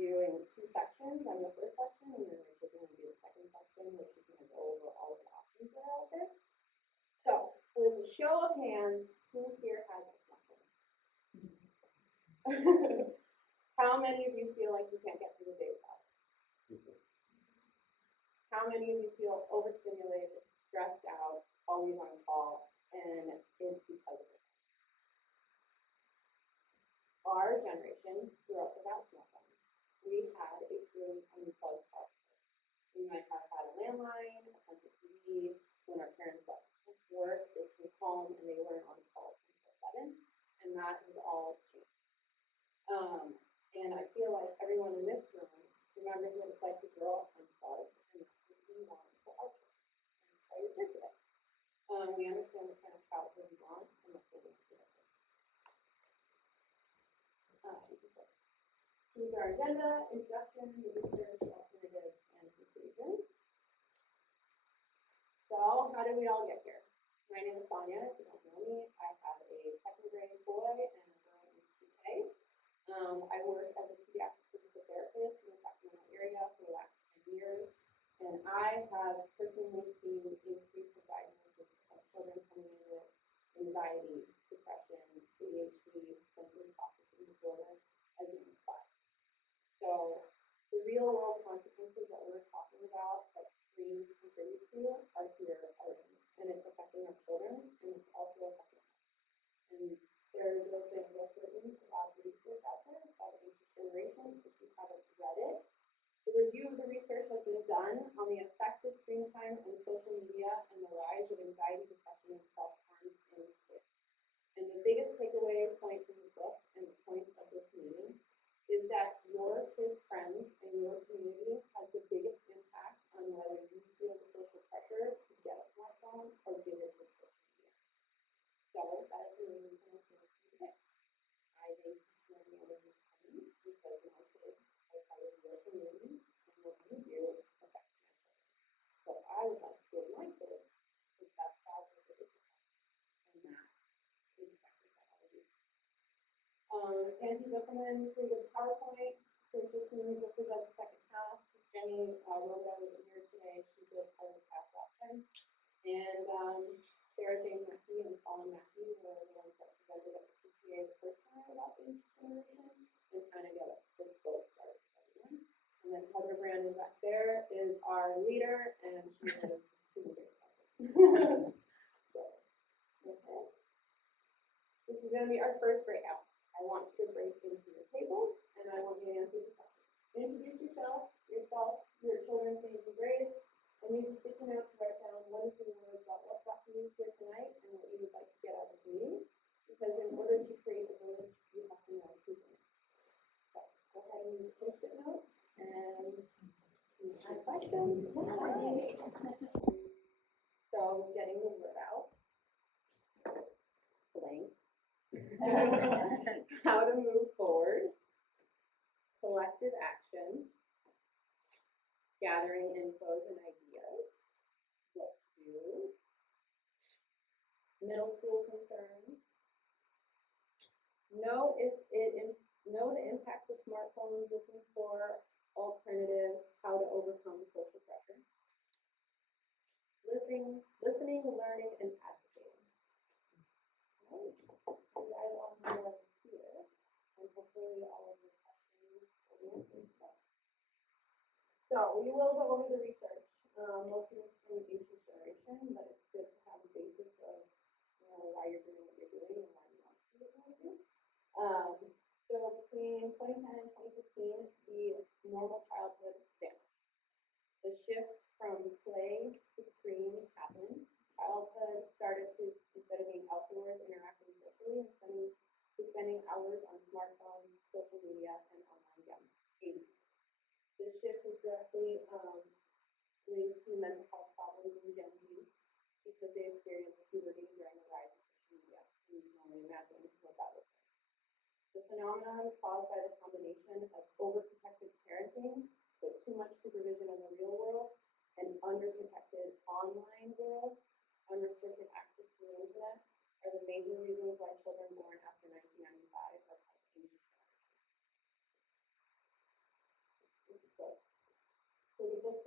doing two sections. I'm the first section, and then Rachel's going to do the second section, which is going to go over all of the options that are out there. So, with a show of hands, who here has a smartphone? How many of you feel like you can't get through the day without it? How many of you feel overstimulated, stressed out, always on call, and it's because of it? Our generation grew up without smartphones. We had a truly unplugged childhood. We might have had a landline, a central TV. When our parents left work, they came home and they weren't on call 24/7, and that has all changed. And I feel like everyone in this room remembers what it's like to grow up unplugged, and that's what we want for our children. And that's why you're here today. We understand what kind of childhood we want, and that's what we want for our kids. Here's our agenda: introduction, the research, alternatives, and conclusion. So, how did we all get here? My name is Sonia. If you don't know me, I have a second grade boy and a girl in TK. I work as a pediatric physical therapist in the Sacramento area for the last 10 years, and I have personally seen increased diagnosis of children coming in with anxiety, depression, ADHD, sensory processing disorder as young as 5. So the real world consequences that we're talking about that screens contribute to are here already, and it's affecting our children, and it's also affecting us. And there's been written about the research out there about anxious generation. If you haven't read it, the review of the research has been done on the effects of screen time and social media and the rise of anxiety, depression, and self-harm in kids. And the biggest takeaway point from the book and the point of this meeting is that your kids' friends and your community has the biggest impact on whether you feel the social pressure to get a smartphone or get into social media. So that is the reason I'm here today. I think each and every one of you come because my kids are part of your community, and what you do affects my children. So I would like to give my kids the best childhood that they can have, and that is affected by all of you. Angie Zuckerman created PowerPoint, so she will present the second half. Jenny Roda wasn't here today. She did part of the class last time. And Sarah Jane Mackey and Colin Mackey were the ones that presented at the PTA the first time about the generation and kind of get this book started for everyone. And then Heather Brandon back there is our leader, and she is super great. So, okay. This is going to be our first breakout. I want you to break into your tables, and I want you to answer the question. Introduce yourself, your children's names and grades, and use a sticky note to write down what is the words about what got you here tonight and what you would like to get out of this meeting. Because in order to create a village, you have to know who's in it. So go ahead and use post-it notes and ask questions. So getting the word out. Blank. How to move forward, collective action, gathering infos and ideas, what to do, middle school concerns, know the impacts of smartphones, looking for alternatives, how to overcome social pressure, listening, learning, and advocating. Right. You guys all know here, and hopefully all of your questions will be answered. So we will go over the research. Most of it's from the anxious generation, but it's good to have a basis of why you're doing what you're doing and why you want to do what you want to do. So between 2010 and 2015, the normal childhood vanished. The shift from play to screen happened. Childhood started to, instead of being outdoors, interacting socially, and spending hours on smartphones, social media, and online games. This shift was directly linked to mental health problems in Gen Z because they experienced puberty during the rise of social media. And you can only imagine what that looks like. The phenomenon is caused by the combination of overprotective parenting, so too much supervision in the real world, and underprotected online world, unrestricted access to the internet, are the major reasons why children born after 1995 are called anxious generation.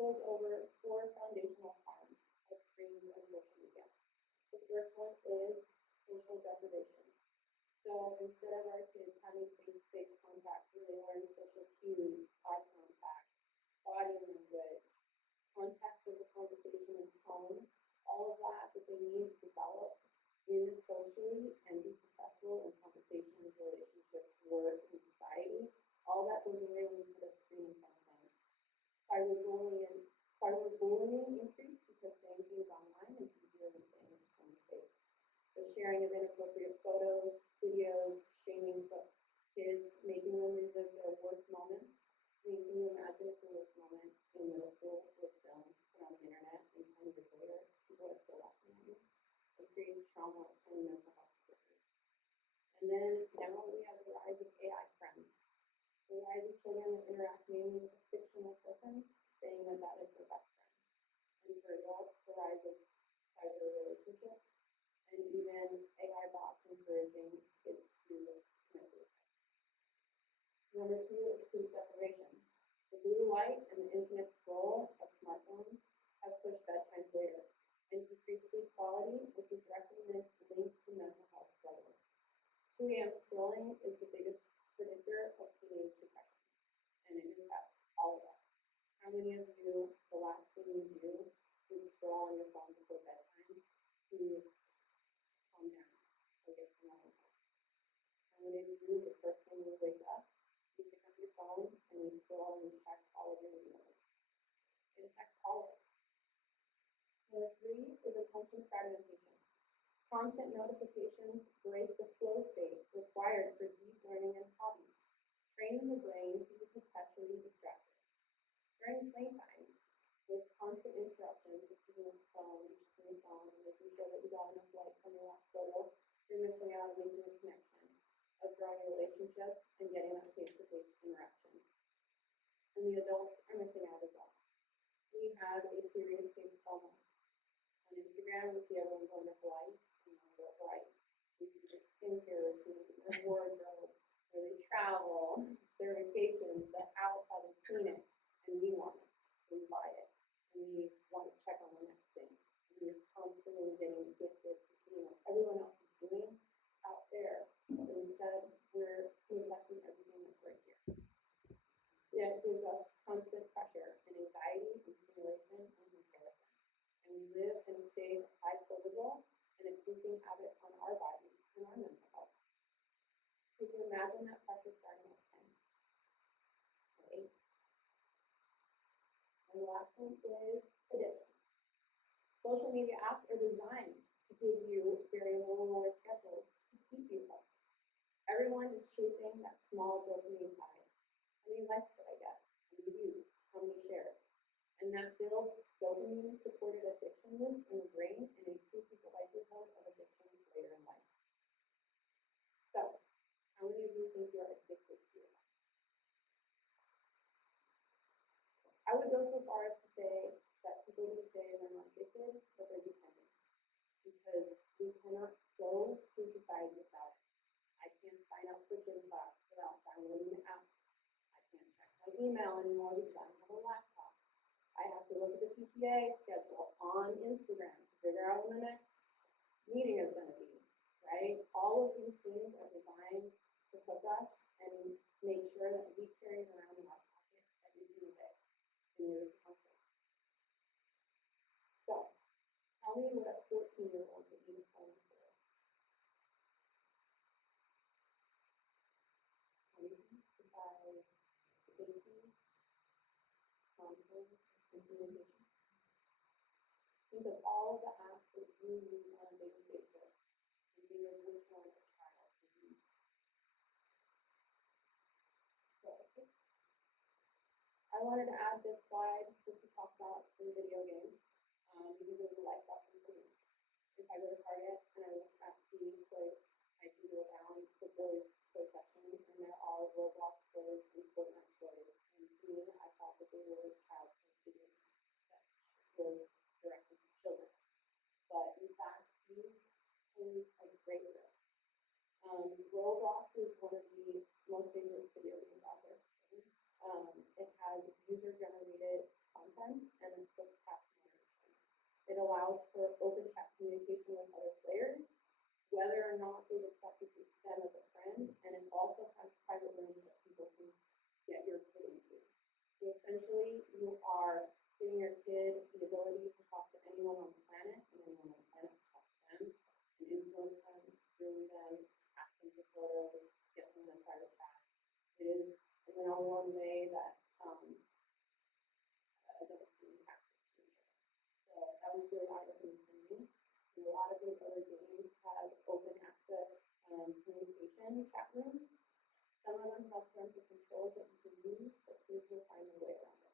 goes over 4 foundational harms of screens and social media. The first one is social deprivation. So instead of our kids having face-to-face contact where they learn social cues, eye contact, body language, context of the conversation and tone, all of that they need to develop in socially and be successful in conversations, relationships, work, and society, all that goes away when you put a screen in front of them. Cyberbullying increased because saying things online is easier than saying it in someone's face. The sharing of inappropriate photos, videos, shaming kids, making them relive their worst moments. I mean, can you imagine if the worst moment in middle school was filmed, put on the internet, and 10 years later, people are still laughing at you? It creates trauma and mental health disorders. And then now we have the rise of AI friends. The rise of children that interact mainly with a fictional person, saying that that is their best friend. And for adults, the rise of cyber relationships, and even AI bots encouraging kids to commit suicide. Number 2 is sleep deprivation. The blue light and the infinite scroll of smartphones have pushed bedtimes later and decreased sleep quality, which is directly linked to mental health struggles. 2 a.m. scrolling is the biggest predictor of teenage depression, and it impacts all of us. How many of you, the last thing you do is scroll on your phone before bedtime to calm down or get some alone time? How many of you, the first thing you wake up, you pick up your phone and you scroll and you check all of your emails? It affects all of us. Number 3 is attention fragmentation. Constant notifications break the flow state required for deep learning and hobbies, training the brain to be perpetually distracted. During playtime, with constant interruptions of using your phone, and making sure that you got enough likes on your last photo, you're missing out on making a connection, of growing a relationship, and getting that face-to-face interaction. And the adults are missing out as well. We have a serious case of FOMO. On Instagram, we see everyone going to Hawaii, and go to Hawaii. We see their skincare routine, their wardrobe, where they travel, their vacations, the house, how they clean it, and we want it. So we buy it, and we want to check on the next thing. And we're constantly getting gifted to seeing what everyone else is doing out there, and instead we're neglecting everything that's right here. It gives us constant pressure and anxiety and stimulation and comparison. And we live in a state of high cortisol, and it's wreaking havoc on our bodies and our mental health. You can imagine that pressure starting at 10 or 8. And the last one is addiction. Social media apps are designed to give you variable reward schedules to keep you hooked. Everyone is chasing that small dopamine high. How many likes did I get? How many views? How many shares? And that builds dopamine-supported addiction loops in the brain and increases the likelihood of addiction later in life. So, how many of you think you're addicted to your life? I would go so far as to say that people these days are not addicted, but they're dependent. Because we cannot go through society without it. I can't sign up for gym class without downloading the app. I can't check my email anymore because I don't have a laptop. I have to look at the PTA schedule on Instagram to figure out when the next meeting is going to be, right? All of these things are designed to hook us and make sure that we carry it around in our pocket every single day in order to function. So, tell me what a 14-year-old would need a phone for. Besides safety, content, and communication. Think of all of the apps that you use on a daily basis, and think of which one a child would use. So, I wanted to add this slide just to talk about some video games, because it was a life lesson for me. If I go to Target and I look at the toys, I can go down the boys' toy section, and they're all Roblox toys and Fortnite toys. And to me, I thought that they were childhood video games that was directed to children. But in fact, these pose a great risk. Roblox is one of the most dangerous video games out there. It has user-generated content, It is in the number one way that, adults can access to each other. So that was really eye-opening for me. And a lot of these other games have open access communication chat rooms. Some of them have parental controls that you can use, but kids will find a way around it.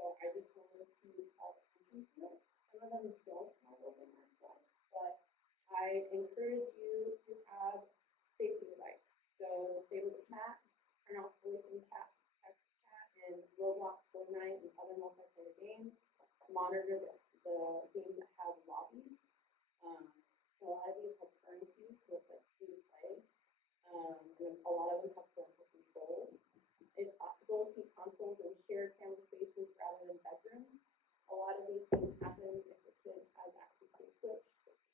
So I just wanted to call attention to it. Some of them don't have open access, but I encourage you to have safety advice. So disable the chat, turn off voice and chat, text chat, and Roblox, Fortnite, and other multiplayer games. Monitor the games that have lobbies. So a lot of these have currency, so it's like free to play. And a lot of them have parental controls. If possible, keep consoles in shared family spaces rather than bedrooms. A lot of these things happen if the kid has access to a switch,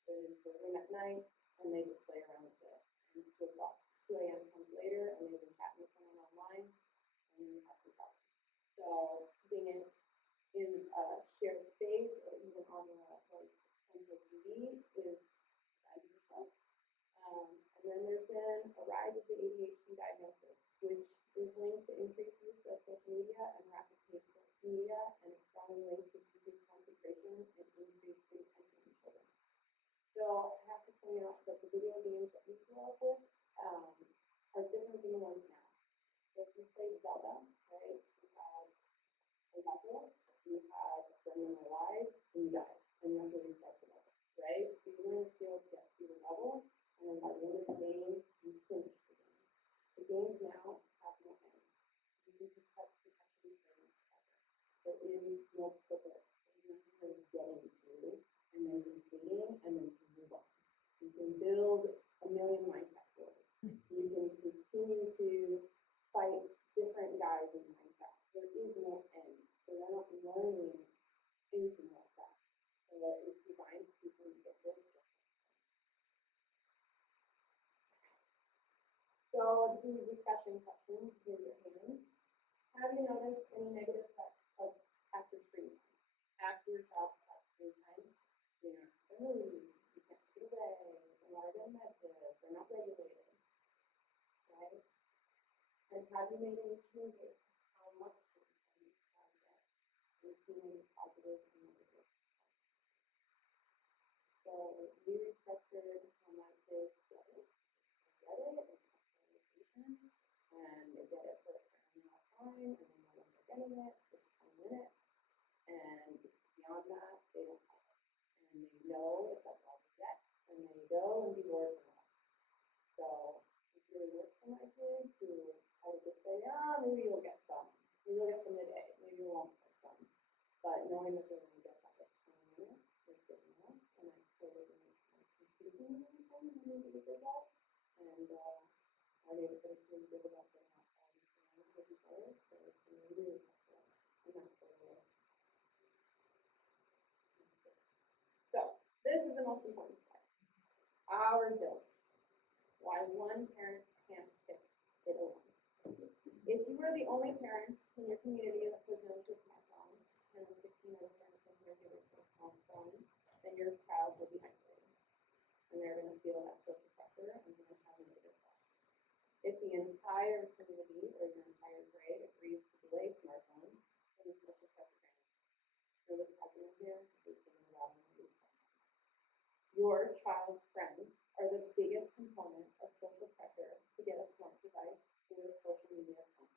goes into the room at night, and they just play around with it. And so about 2 a.m. comes later, and they've been chatting with someone online, and then you have some problems. So being in a shared space or even on the like central TV is ideal. And then there's been a rise of the ADHD diagnosis, which is linked to increased use of social media and rapid pace of media, and it's strongly linked to decreased concentration and increased attention in children. So I have to point out that the video games that we grew up with are different than the ones now. So if you play Zelda, right, you had a level, you had a certain number of lives, and you died, and you have to restart the level, right? So you learn the skill to get through the level, and then by the end of the game, you finish the game. The games now have no end. You can potentially play them forever. There is no purpose. There's nothing getting through, and then completing, and then you move on. You can build a million Minecraft worlds. You can continue to fight different guys in Minecraft. There is no end. So they're not learning anything like that. So it's designed to keep them addicted. So this is a discussion question. Here's your hands. Have you noticed any negative effects of after screen time? After your child has screen time, they aren't food, you can't get away, they're not meditative, they're not regulated, right? And have you made any changes to how much screen time you have get and seen any positive and negative? So we restructured how my kids get it and they get it for a certain amount of time, and they know when they're getting it, it's 20 minutes, and beyond that, they don't have it. And they know if that's all they get, and they go and be bored for a while. So it really works for my kids who I would just say, maybe you'll get some. Maybe you'll get some today, maybe you won't get some. But knowing that they're going to get that like 20 minutes is good enough, and I feel like it makes my computing time really good at that. And are they able to really good about getting outside and surrounded with each other? So it's been really helpful, and that's the way. So this is the most important part. Our village. Why one parent can't fix it alone. If you are the only parent in your community that says no to a smartphone, and the 16 other parents in here give it to a smartphone, then your child will be isolated. And they're going to feel that social pressure, and they're going to have negative thoughts. If the entire community or your entire grade agrees to delay smartphones, then the social pressure vanishes. So what's happening here is thinking about your child's friends are the biggest component of social pressure to get a smart device or a social media account.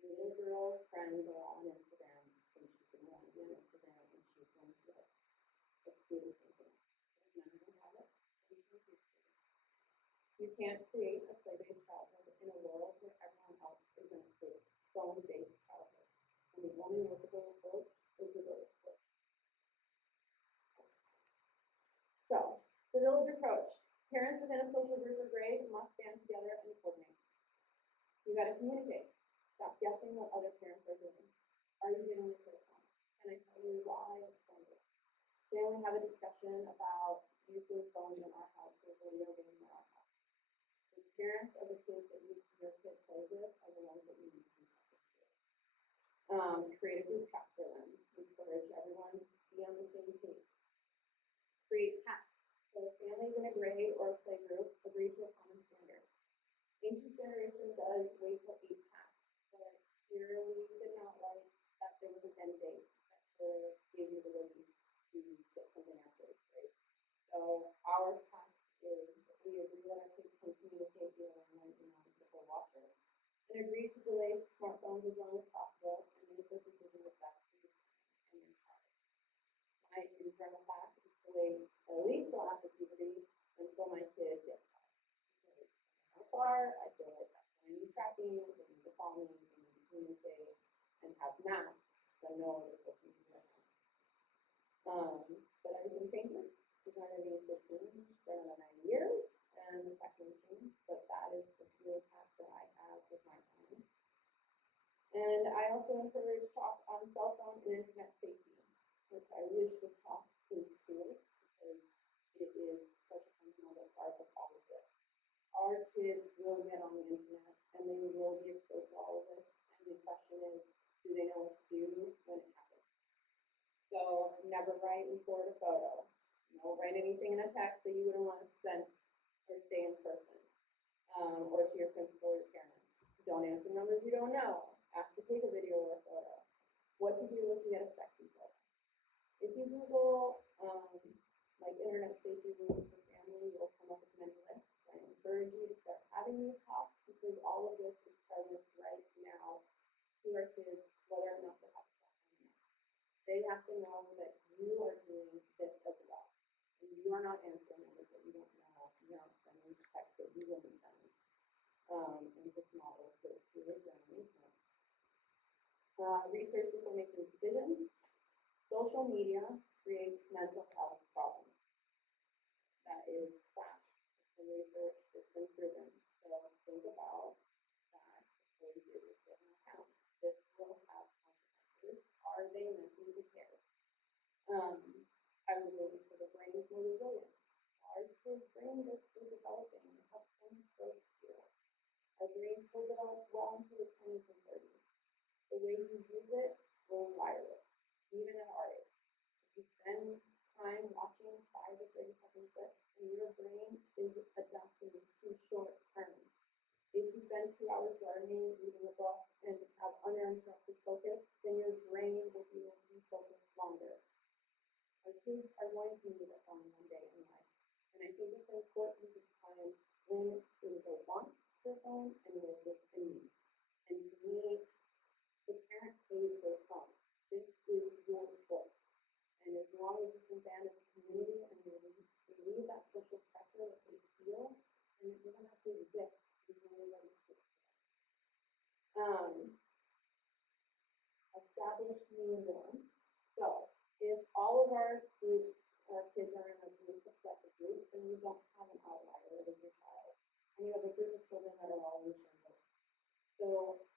If your little girl's friends are all on Instagram, then she's going to want to be on Instagram, and she's going to like exclude it from them. If none of them have it, then you can exclude it. You can't create a play-based childhood in a world where everyone else is in a phone-based childhood. And the only workable approach is the village approach. So, the village approach. Parents within a social group or grade must band together and coordinate. You gotta communicate. Stop guessing what other parents are doing. Are you getting this right? Can I tell you why it's going to? Then we have a discussion about using phones in our house or video games in our house. The parents of the kids that your kid plays with are the ones that you need to be talking to. Create a group chat for them. Encourage everyone to be on the same page. Create pacts. So families in a grade or a play group agree to a common standard. Ancient generation does waste what we passed, but here we did not like that there was an end date that gave you the release to get something after eighth grade. So our task is we agree that our kids can communicate via landline, email, and simple watches, and agree to delay smartphones as long as possible and make those decisions as best for you and your child. My internal task is to wait at least till after puberty until my kid gets out. Because how far I feel like that's when I need tracking, they need to call me, they need to communicate, and have maps so I know what they're supposed to do right now. But everything changes. He's not going to be 15 for another 9 years, and the tech will change, but that is the real task that I have with my time. And I also encourage talk on cell phone and internet safety, which I wish was taught in school because it is such a fundamental part of all of this. Our kids will get on the internet and they will be exposed to all of this, and the question is, do they know what to do when it happens? So never write and forward a photo. Don't write anything in a text that you wouldn't want to send or say in person, or to your principal or your parents. Don't answer numbers you don't know. Ask to take a video or a photo. What to do if you get a sexy photo. If you Google like internet safety rules for family, you'll come up with many lists. I encourage you to start having these talks because all of this is present right now to our kids, whether or not they have a cell phone or not. They have to know that you are doing this as well. And you are not answering numbers that you don't know. You're not sending texts that you wouldn't send. And this model is really generally research before making decisions. Social media creates mental health problems. That is fact. It's been researched, it's been proven. So think about that before you do this in account. This will have consequences. Are they mentally prepared? I was reading so the brain is more resilient. Our kids' brains are still developing. They have so much growth here. Our brain still develops well into the 20s and 30s. The way you use it will wire it, even at our age. If you spend time watching 5 to 30-second clips, and your brain is adapting to short term. If you spend 2 hours gardening, reading a book, and have uninterrupted focus, then your brain will be able to be focused longer. Our kids are going to need a phone one day in life. And I think it's important to define when they want their phone and when it's a need. And for me, the parent pays their phone. This is your choice. And as long as you can band as a community and relieve that social pressure that they feel, then it doesn't have to exist. It's only what it's establish new norms. So if all of our groups, our kids are in a group of separate groups, then you don't have an outlier that is your child. And you have a group of children that are all in the same boat. So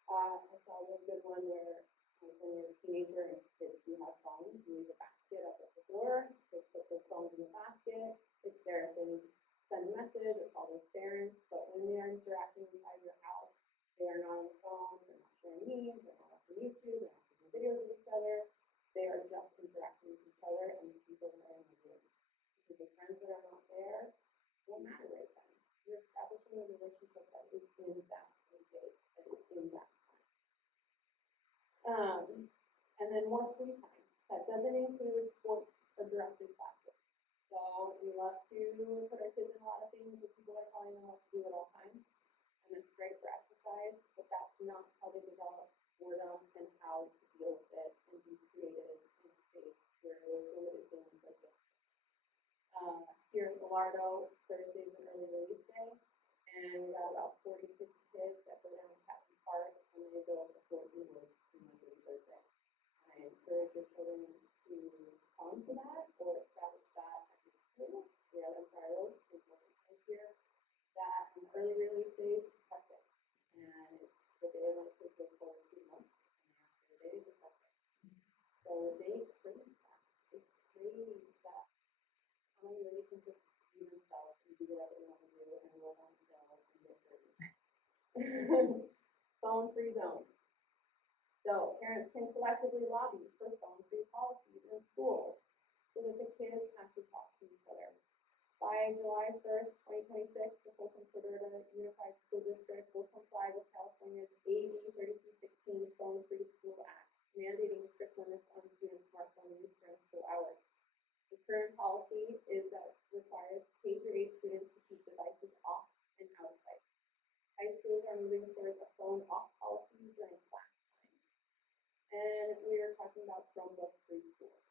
I saw a really good one where when you're a teenager and kids do have phones, you leave a basket up at the door, they put their phones in the basket, it's there if they need to send a message or call their parents, but when they are interacting inside your house, they are not on the phone, they're not sharing memes, they're not watching YouTube, they're not taking videos of each other, they are just interacting with each other and the people that are in the room. Because the friends that are not there won't matter right then. You're establishing a relationship that is in that space, that is in that time. And then more free time. That doesn't include sports or directed classes. So we love to put our kids in a lot of things that people are telling them what to do at all times. And it's great for exercise, but that's not how they develop boredom and how to deal with it and be creative in a space where there's limited things like this. Here at Gallardo, Thursday is an early release day, and we got about 40 to 50 kids that go down to Captain Park and they build a fort in the woods Monday and Thursday. I encourage your children to come to that or establish that at your school. We have Empire Road, here. That an early release day is perfect. And it's the day my kids look forward to most, and after the day is perfect. So they crave that. They crave that time where they can just be themselves and do whatever they want to do and roll down the hill and get dirty. Phone-free zones. So parents can collectively lobby for phone-free policies in schools so that the kids have to talk to each other. By July 1st, 2026, the Folsom Roberta Unified School District will comply with moving towards a phone off policy during class time. And we are talking about Chromebook-free schools.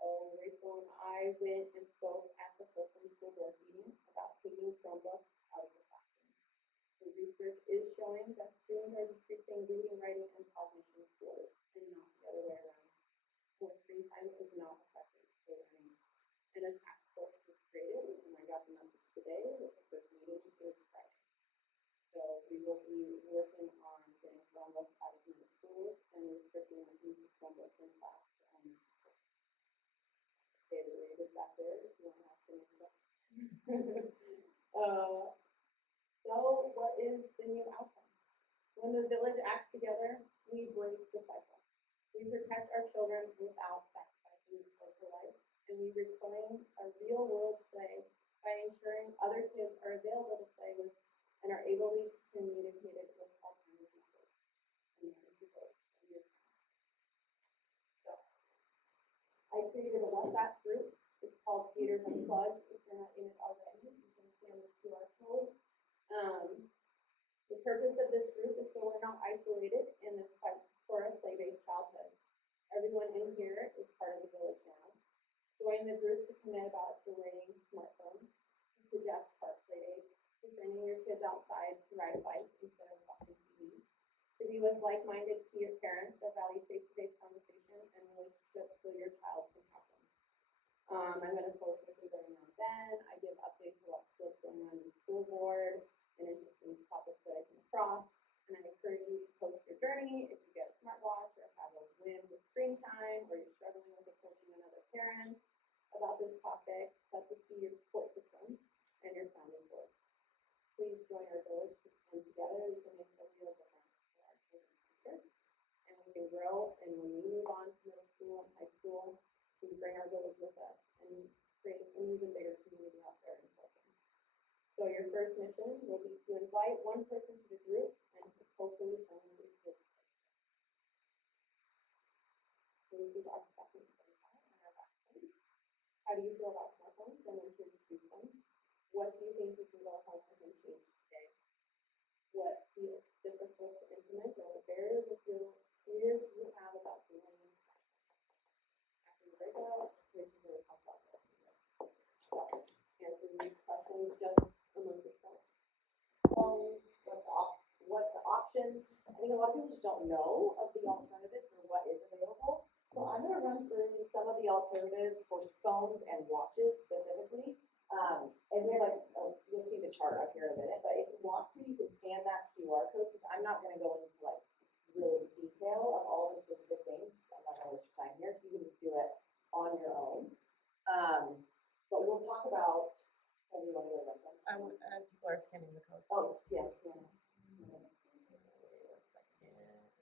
So Rachel and I went and spoke at the Folsom School Board meeting about taking Chromebooks out of the classroom. The research is showing that students are decreasing reading, writing, and cognition scores, and not the other way around. More screen time is not effective for learning. And a task force was created, and I got the message today that the first meeting is Friday. So we will be working on getting Chromebooks out of middle schools and restricting the use of Chromebooks in class for elementary schools. David Reed is back there if you want to ask him any questions. So what is the new outcome? When the village acts together, we break the cycle. We protect our children without sacrificing social life, and we reclaim a real world play by ensuring other kids are available to play with and are able to be communicated with alternative methods. And that is the goal of your town. So I created a WhatsApp group. It's called Theaters Unplugged. If you're not in it already, you can scan the QR code. The purpose of this group is so we're not isolated in this fight for a play-based childhood. Everyone in here is part of the village now. Join the group to commit about delaying smartphones, to suggest park play dates, to sending your kids outside to ride a bike instead of watching TV, to be with like-minded peer parents that value face-to-face conversation and relationships so your child can have them. I'm going to post with you every now and then. I give updates about what's going on in the school board and interesting topics that I come across. And I encourage you to post your journey if you get a smartwatch or have a win with screen time or you're struggling with approaching another parent about this topic. Let this be your support system and your sounding board. Please join our village and together we can make a real difference for our children's future. And we can grow, and when we move on to middle school and high school, we bring our village with us and create an even bigger community out there in Folsom. So your first mission will be to invite one person to the group and hopefully someone will be able to. So this is our second profile and our last one. How do you feel about smartphones and when kids use them? What do you think you can go home and change today? What feels difficult to implement or what barriers or fears you have about doing this? After the breakout, we can really talk about this. So answer these questions just among yourselves. Phones, what's the options? I think a lot of people just don't know of the alternatives or what is available. So I'm going to run through some of the alternatives for phones and watches specifically. And we have you'll see the chart up here in a minute, but if you want to, you can scan that QR code because I'm not going to go into really detail of all the specific things. I'm not going to waste your time here. You can just do it on your own. But we'll talk about. So you want to go to that one? People are scanning the code. Oh, yes, yeah.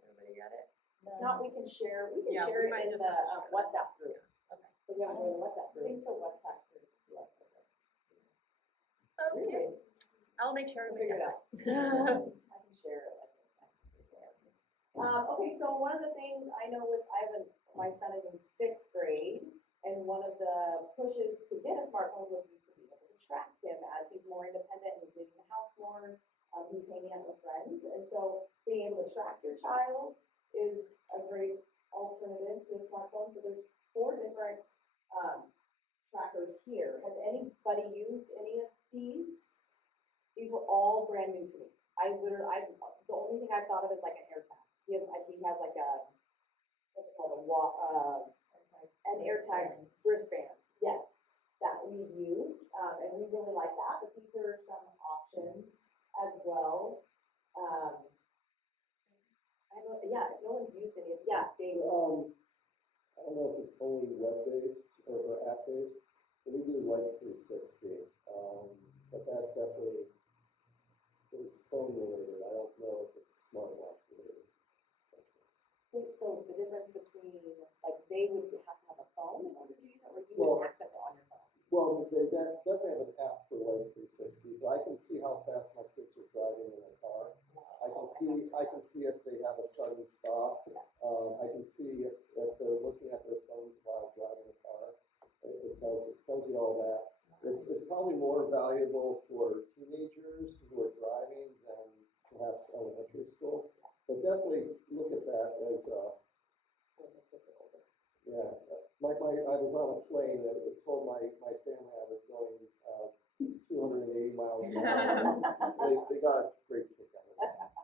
Everybody got it? If not, we can share it Yeah, in we might the just have to share that. WhatsApp group. Okay. So we want to go to the WhatsApp group. The WhatsApp group. Okay. Really? I'll make sure We'll everybody figure it gets out. it. I can share it. Okay, so one of the things I know my son is in 6th grade, and one of the pushes to get a smartphone would be to be able to track him as he's more independent and he's leaving the house more, he's hanging out with friends, and so being able to track your child is a great alternative to a smartphone. So there's 4 different trackers here. Has anybody used any of these? These were all brand new to me. The only thing I thought of is like an AirTag. He has like a, what's it called, an AirTag wristband. Yes, that we've used, and we really like that. But these are some options as well. If no one's used any of, David. I don't know if it's only web-based or app-based, but we do like 360, but that definitely is phone-related. I don't know if it's smartwatch-related. So the difference between, they would have to have a phone in order to use it, or you Well, can access it on your phone? Well, they definitely have an app for Life 360, but I can see how fast my kids are driving in a car. I can see if they have a sudden stop. I can see if they're looking at their phones while driving a car. It tells you all that. It's probably more valuable for teenagers who are driving than perhaps Knox Elementary School. But definitely look at that as, yeah, I was on a plane and it told my family I was going, 280 miles an hour. They got a great kick out of that.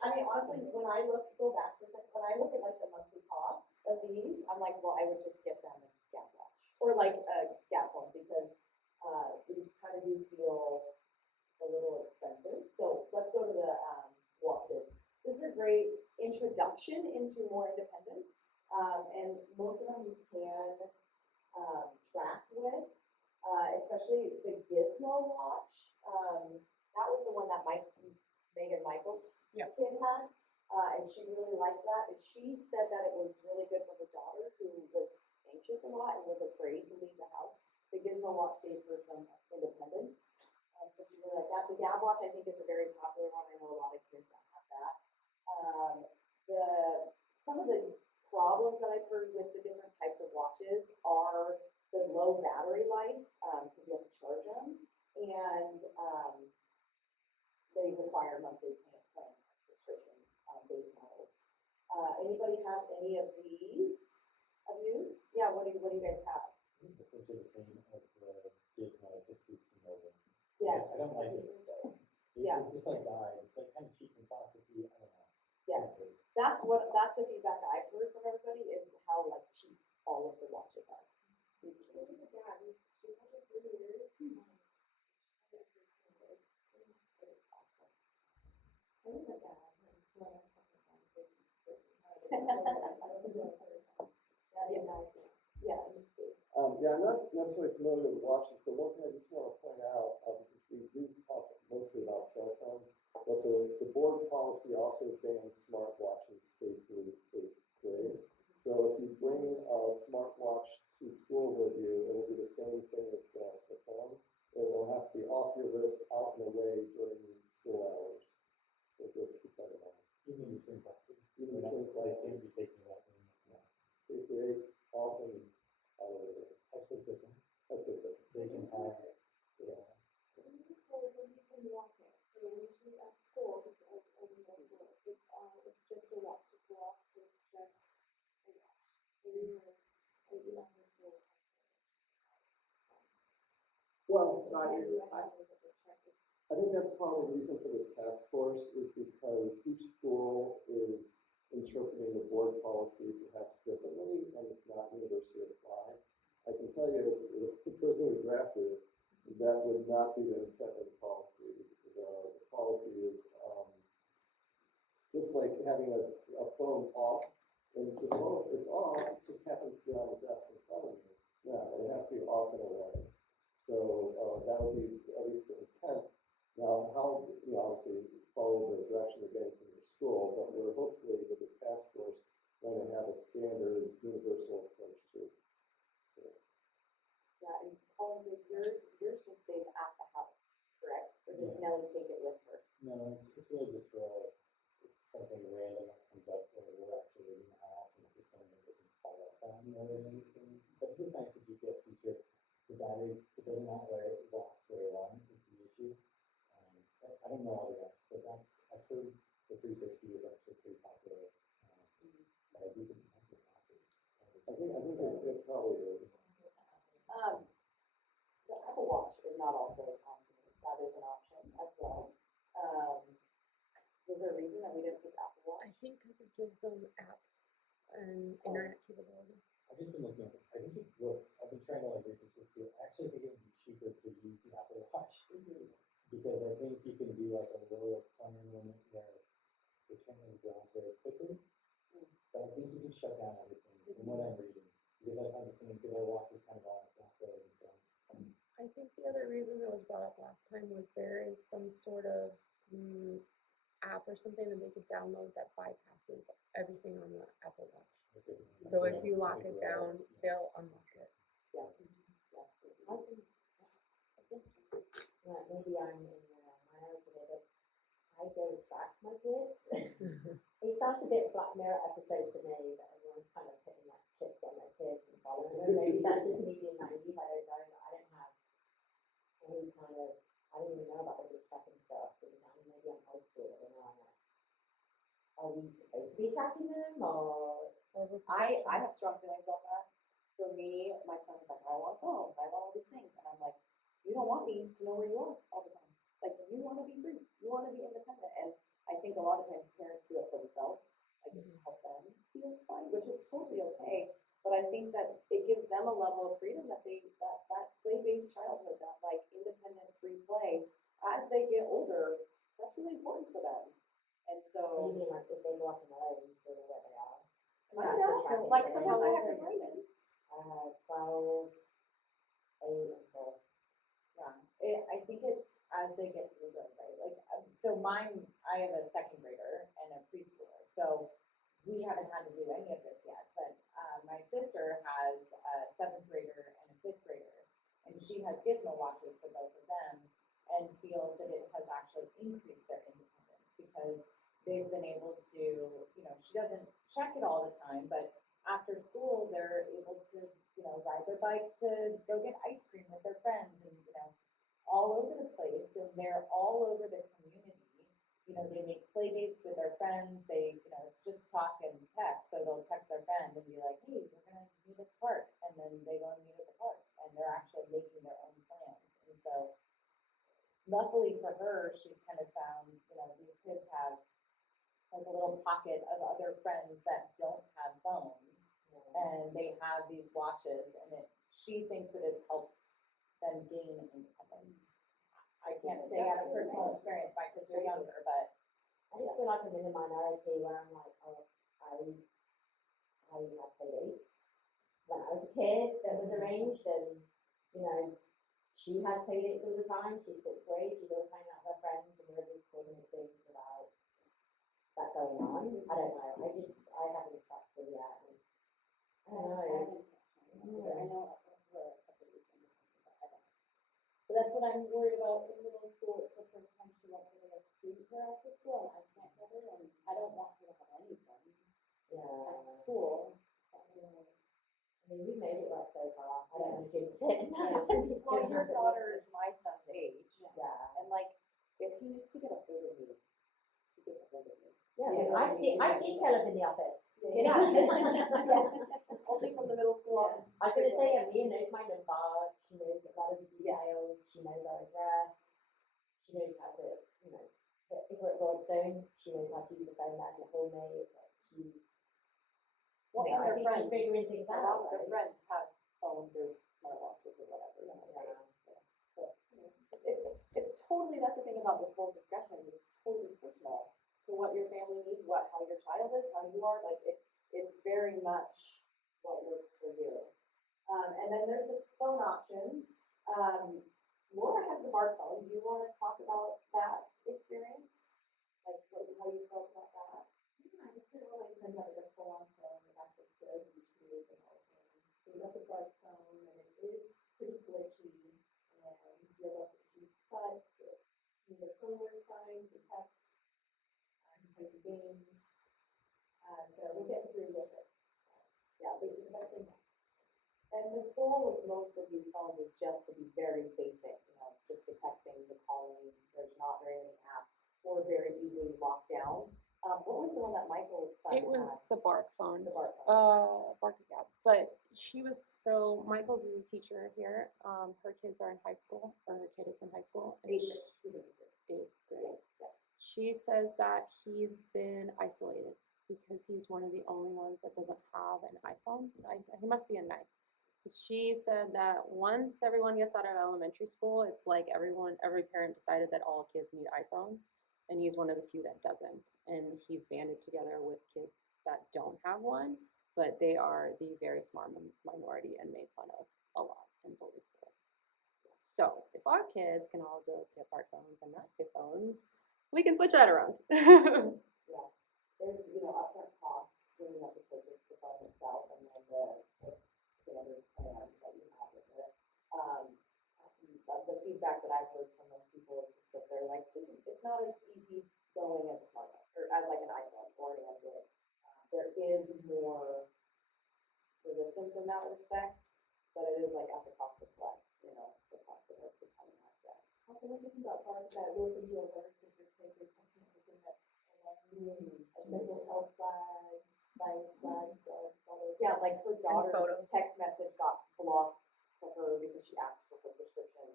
I mean, honestly, when I go back for a second, when I look at like the monthly costs of these, I'm like, well, I would just get them a Gap watch. Or like a Gap phone, because, these kind of do feel a little expensive. So let's go to the, watches. This is a great introduction into more independence. And most of them you can, track with, especially the Gizmo watch. That was the one that Megan Michaels' Yep. kid had. And she really liked that. And she said that it was really good for her daughter, who was anxious a lot and was afraid to leave the house. The Gizmo watch gave her some independence. So she really liked that. The Gab watch, I think, is a very popular one. I know a lot of kids that have that. Some of the problems that I've heard with the different types of watches are the low battery life, because you have to charge them, and they require monthly plan subscription, base models. Anybody have any of these of use? Yeah, what do you guys have? Essentially the same as the Gizmo, it's just 2 T-Mobile. Yes. I don't like it. Yeah. It's just like died. It's like kind of cheap and classicy. I don't know. Yes. That's the feedback I've heard from everybody, is how like cheap all of the watches are. Yeah. Yeah, I'm not necessarily familiar with watches, but one thing I just want to point out, because we talk mostly about cell phones, but the board policy also bans smartwatches K through 8th grade. So if you bring a smartwatch to school with you, it will be the same thing as the phone. It will have to be off your wrist, out and away during school hours. So just keep that in mind. Even between classes. Even between classes. Taking that in. K through 8, off and out of the way. That's what's different. That's what's different. They can have, yeah. Well, I think that's part of the reason for this task force, is because each school is interpreting the board policy perhaps differently, and it's not universally applied. I can tell you, as the person who drafted it, that would not be the intent of the policy. The policy is just like having a phone off, and as long as it's off, it just happens to be on the desk in front of you. No, it has to be off and away. So that would be at least the intent. Now, how, obviously follow the direction you're getting from your school, but we're hopefully with this task force going to have a standard universal approach to it. Yeah, and Colin, does yours just stays at the house, correct? Or does Yeah. Nellie take it with her? No, it's really just for, it's something random that comes up where we're actually leaving the house and it's just something that doesn't call us on more than anything. But it is nice, the GPS feature. The battery, it doesn't matter where it lasts very long, is the issue. I don't know all the rest, but I've heard the 360 is actually pretty popular. But I do think I think it probably is. The Apple Watch is not also on here. That is an option as well. Was there a reason that we didn't pick Apple Watch? I think because it gives them apps and internet capability. I've just been looking at this. I think it works. I've been trying to research this too. I actually think it would be cheaper to use the Apple Watch because I think you can do like a lower plan limit where the camera grows very quickly. But I think you can shut down everything from what I'm reading, because I find the same, because our watch is kind of on its own side and so. I think the other reason that was brought up last time was there is some sort of app or something that they could download that bypasses everything on the Apple Watch. So if you lock it down, they'll unlock it. Yeah. Maybe I'm in minority today, but I don't track my kids. It sounds a bit Black Mirror episode to me, that everyone's kind of putting like chips on their kids and following them. Maybe that's just me being naive. I don't know. I don't have any kind of, I don't even know about all this tracking stuff because maybe I'm old school. I don't know. are we supposed to be tracking them or? I have strong feelings about that. For me, my son's like, I want a phone, I want all these things, and I'm like, you don't want me to know where you are all the time. Like, you wanna be free, you wanna be independent, and I think a lot of times parents do it for themselves, like it's to help them feel fine, which is totally okay. But I think that it gives them a level of freedom that that play-based childhood, that like independent free play, as they get older, that's really important for them. And So so, you mean like if they go off on their own, you still know where they are? kind That's of, the tracking like thing. sometimes I have to find it. 12, 8, and 4. I think it's as they get older, right? Like, so mine, I have a second grader and a preschooler, so we haven't had to do any of this yet, but, my sister has a seventh grader and a fifth grader, and she has Gizmo watches for both of them, and feels that it has actually increased their independence, because they've been able to, she doesn't check it all the time, but after school, they're able to, ride their bike to go get ice cream with their friends and, all over the place, and they're all over the community. They make play dates with their friends, it's just talk and text, so they'll text their friend and be like, hey, we're gonna meet at the park, and then they go and meet at the park, and they're actually making their own plans. And so, luckily for her, she's kind of found, these kids have like a little pocket of other friends that don't have phones, and they have these watches, and she thinks that it's helped them gain independence. I can't say out of personal experience, my kids are younger, but I just feel like I'm in the minority where I'm like, oh, I have playdates. When I was a kid, that was arranged, and she has playdates all the time. She's 6th grade. She goes hang out with her friends, and we're just coordinating things without that going on. I don't know. I haven't touched them yet. I don't know. I know we're a couple of weekends, but I don't know. But that's what I'm worried about in middle school. It's the first time she won't really have student care after school, and I can't get her, and I don't want her to have any fun at school. I mean, we made it work so far. I don't want to jinx it. well, your daughter is my son's age, Yeah. and like, if he needs to get a hold of me, he gets a hold of me. Yeah, I've seen Caleb in the office. Yeah. Yes. Also from the middle school office. I was gonna say, Mia knows my number, she knows a lot of the details, she knows our address, she knows how to, if we're at Broadstone, she knows how to use the phone there to call me, it's like she's, Well, I and think their friends, she's figuring things a lot out, of their right? friends have phones or smartwatches or whatever. So, it's totally, that's the thing about this whole discussion, it's totally personal to what your family needs, how your child is, how you are, like, it's very much what works for you. And then there's the phone options. Laura has the Bark phone. Do you want to talk about that experience? Like, how you felt about that? I just didn't always end up with a full-on phone with access to YouTube and all things. So we got the Bark phone, and it is pretty glitchy, and you have lots of issues, but the phone works fine, the text, you play some games, so we're getting through with it. Yeah, but it's the best thing now. And the goal of most of these phones is just to be very basic, it's just the texting, the calling, there's not very many apps, or very easily locked down. What was the one that Michael's son It was had? the Bark phone. The Bark phone. Bark, yeah. But so Michael's is a teacher here. Her kids are in high school, or her kid is in high school. And He's in 8th grade. She says that he's been isolated because he's one of the only ones that doesn't have an iPhone. He must be a 9th. She said that once everyone gets out of elementary school, it's like every parent decided that all kids need iPhones, and he's one of the few that doesn't. And he's banded together with kids that don't have one, but they are the very smart minority and made fun of a lot and bullied for. So if our kids can all just get Bark phones and not get phones, we can switch that around. Yeah, there's, upfront costs when you have to purchase the phone itself, and then the standard plan that you have with it. The feedback that I've heard from most people is just that they're like, it's not as easy going as a smartphone, or as like an iPhone or an Android. There is more resistance in that respect, but it is like at the cost of what, the cost of the time and access. Also, when you think about Bark, that will send you alerts if your kids are texting anything that's alarming Like mental health flags, Violence flags, drugs, all those. yeah, things. like her daughter's photos. text message got blocked to her because she asked for her prescription,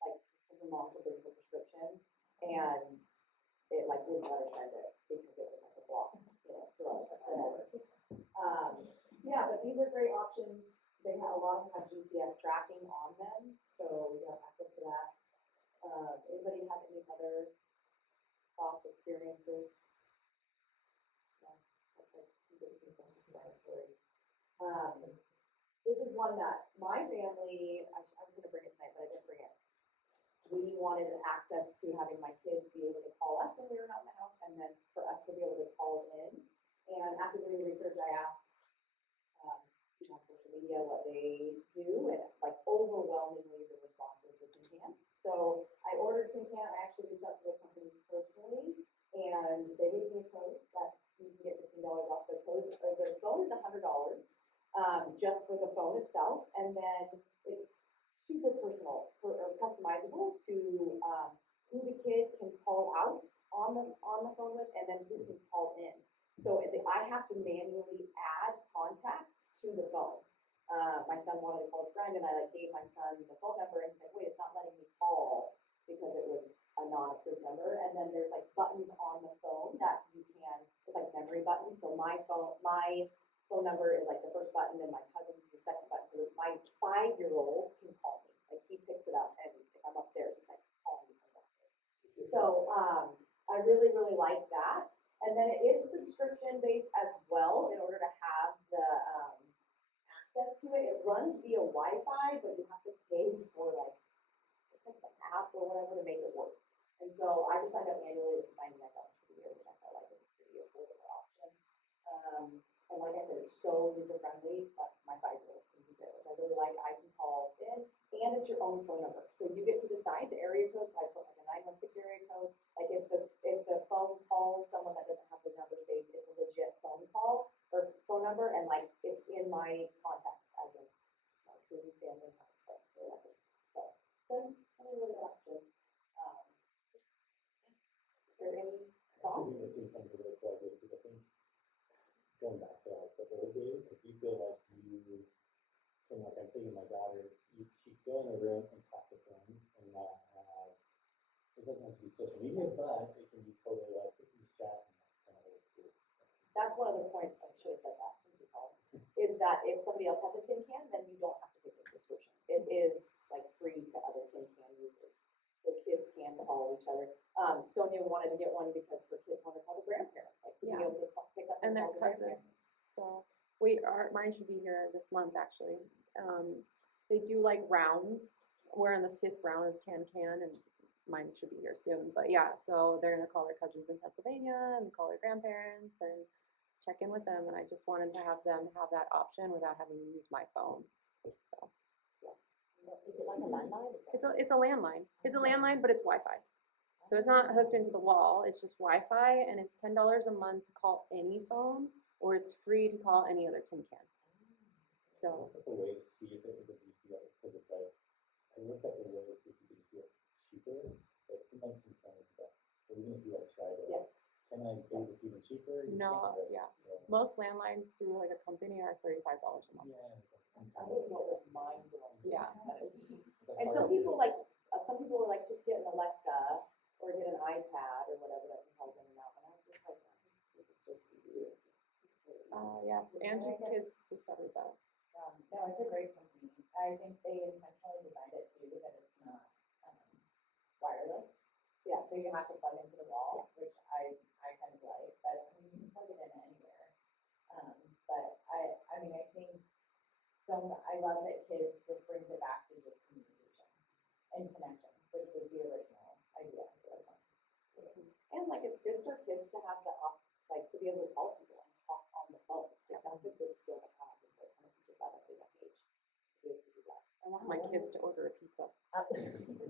like, for her mom to bring her prescription, and it like wouldn't let her send it because it was like a block, drug or whatever. So yeah, but these are great options. They have, a lot of them have GPS tracking on them, so you have access to that. Anybody have any other thoughts, experiences? Yeah, that's like, these are pretty self-explanatory. This is one that my family, I was gonna bring it tonight, but I didn't bring it. We wanted access to having my kids be able to call us when we were not in the house, and then for us to be able to call in. And after doing research, I asked, people on social media what they do, and like overwhelmingly the response was the Tin Can. So I ordered Tin Can, I actually reached out to the company personally, and they gave me a code that you can get $15 off. The phone is $100, just for the phone itself, and then it's super personal or customizable to who the kid can call out on the phone with, and then who can call in. So I have to manually add contacts to the phone. My son wanted to call his friend, and I gave my son the phone number and said, wait, it's not letting me call because it was a non-approved number. And then there's like buttons on the phone that you can, it's like memory buttons. So my phone number is like the first button, and my cousin's the second button. So my 5-year-old can call me. Like he picks it up, and if I'm upstairs, he's like calling me from upstairs. So I really, really like that. And then it is subscription based as well in order to have the access to it. It runs via Wi-Fi, but you have to pay for like, it's like an app or whatever to make it work. And so I just signed up annually. It was $99 for the year, which I felt like was a pretty affordable option. And like I said, it's so user friendly, but my 5-year-old can use it, which I really like. I can call in, and it's your own phone number. So you get to decide the area code. So I put like a 916 area code. Like if the phone calls someone that doesn't have the number saved, it's a legit phone call or phone number, and like it's in my contacts as in my previous family house phone or whatever. So it's a really good option. Is there any thoughts? I think it seems really quite good, because I think going back to like the old days, if you feel like you can, like I'm thinking my daughter, she'd go in a room and talk to friends and not have, it doesn't have to be social media, but it can be totally like who's chatting, that's kind of what it's cool. That's one of the points, I should have said that, thank you, Paul, is that if somebody else has a Tin Can, then you don't have to pay for a subscription. It is like free to other Tin Can users. So kids can call each other. Sonia wanted to get one because her kids want to call the grandparents, like to be Yeah. able to pick up And their call the cousins. grandparents. So mine should be here this month actually. They do like rounds. We're in the 5th round of Tin Can, and mine should be here soon. But yeah, so they're gonna call their cousins in Pennsylvania and call their grandparents and check in with them. And I just wanted to have them have that option without having to use my phone. So Is it like a landline? it's a landline. It's a landline, but it's Wi-Fi. So it's not hooked into the wall. It's just Wi-Fi, and it's $10 a month to call any phone, or it's free to call any other Tin Can. So Look at the way to see if it would be together, because it's like, I looked at the way to see if you could just do it cheaper, but sometimes you can't do that. So even if you like try to, Yes. can I do this even cheaper? You No, can't, right? yeah. So, most landlines through like a company are $35 a month. yeah, it's like some That kind was of. what was mind blowing. Yeah. And some people some people were like, just get an Alexa or get an iPad or whatever that can call in and out. And I was just like, this is just weird. Yes, Angie's kids discovered that. No, it's a great company. I think they intentionally designed it too, that it's not wireless. Yeah. So you have to plug into the wall, which I kind of like, but I mean, you can plug it in anywhere. But I mean, I think I love that this brings it back to just communication and connection, which was the original idea of the phones. And like, it's good for kids to have to be able to call people and talk on the phone. Like, that's a good skill to have. And so it kind of teaches that at a young age to be able to do that. I want my kids to order a pizza.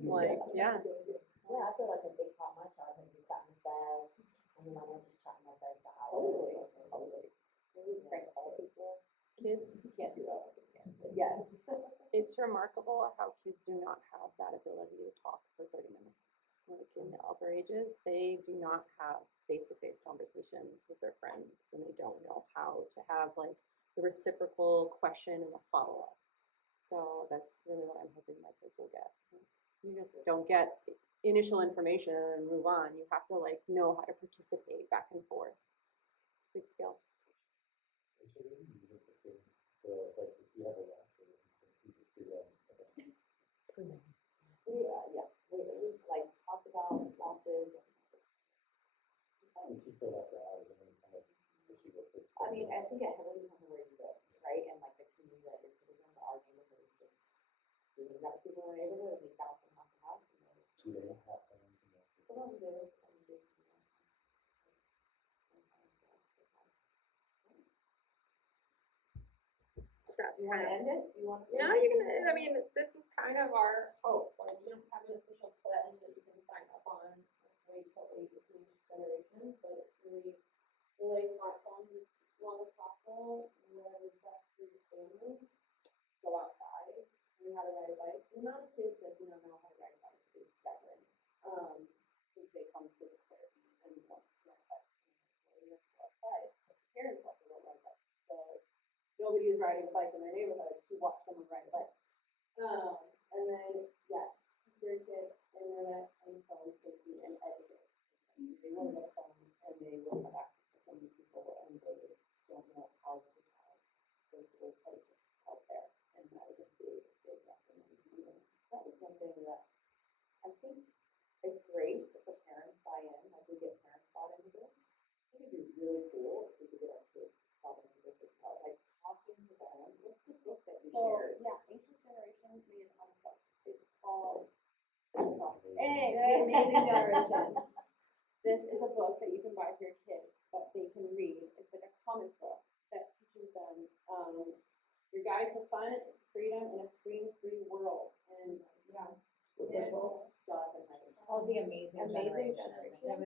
Like, Yeah. yeah, I feel like a big part of my childhood was sat on the stairs, and then I went to chat with my friends for Totally. hours. Totally. Maybe prank call people. Kids, You can't do that with a kid, but yes. it's remarkable how kids do not have that ability to talk for 30 minutes. Like in the upper ages, they do not have face-to-face conversations with their friends and they don't know how to have like the reciprocal question and a follow-up. So that's really what I'm hoping my kids will get. You just don't get initial information and move on. You have to like know how to participate back and forth. Big skill. It should be easy for kids to, it's like, if you have a lunch, or you just do that. We like talked about launches and. If you feel left out, is there any kind of issue with this? I mean, I think it heavily depends on where you live, right, and like the community that you're living in, our neighborhood is just, we've got people in our neighborhood, and they bounce from house to house, and they, Do they have plans in there? some of them do, some just, you know. That's Do you wanna kind of, end it? Do you wanna say? no, you're gonna, I mean, this is kind of our hope. Like, we don't have an official pledge that you can sign up on, wait till age of each generation, but it's really Relay smartphones as long as possible, and whatever's best for your family. Go outside, learn how to ride a bike. The amount of kids that do not know how to ride a bike is staggering. Since they come to the therapy and want to ride a bike. And that's go outside, but the parents also don't ride bikes. So nobody is riding a bike in their neighborhood to watch someone ride a bike. And then, yes, teach your kids internet and phone safety and educate. They will get a phone and they will have access to so many people and they don't know how to have social etiquette out there. And that is a big, big recommendation. That was one thing that I think it's great if the parents buy in, like we get parents bought into this. I think it'd be really cool if we could get our kids bought into this as well, like talking to them, what's the book that you So, shared? yeah, Ancient Generations made a ton of stuff. It's called, Hey, The Amazing Generation. This is a book that you can buy for your kids that they can read. It's like a comic book that teaches them, your guide to fun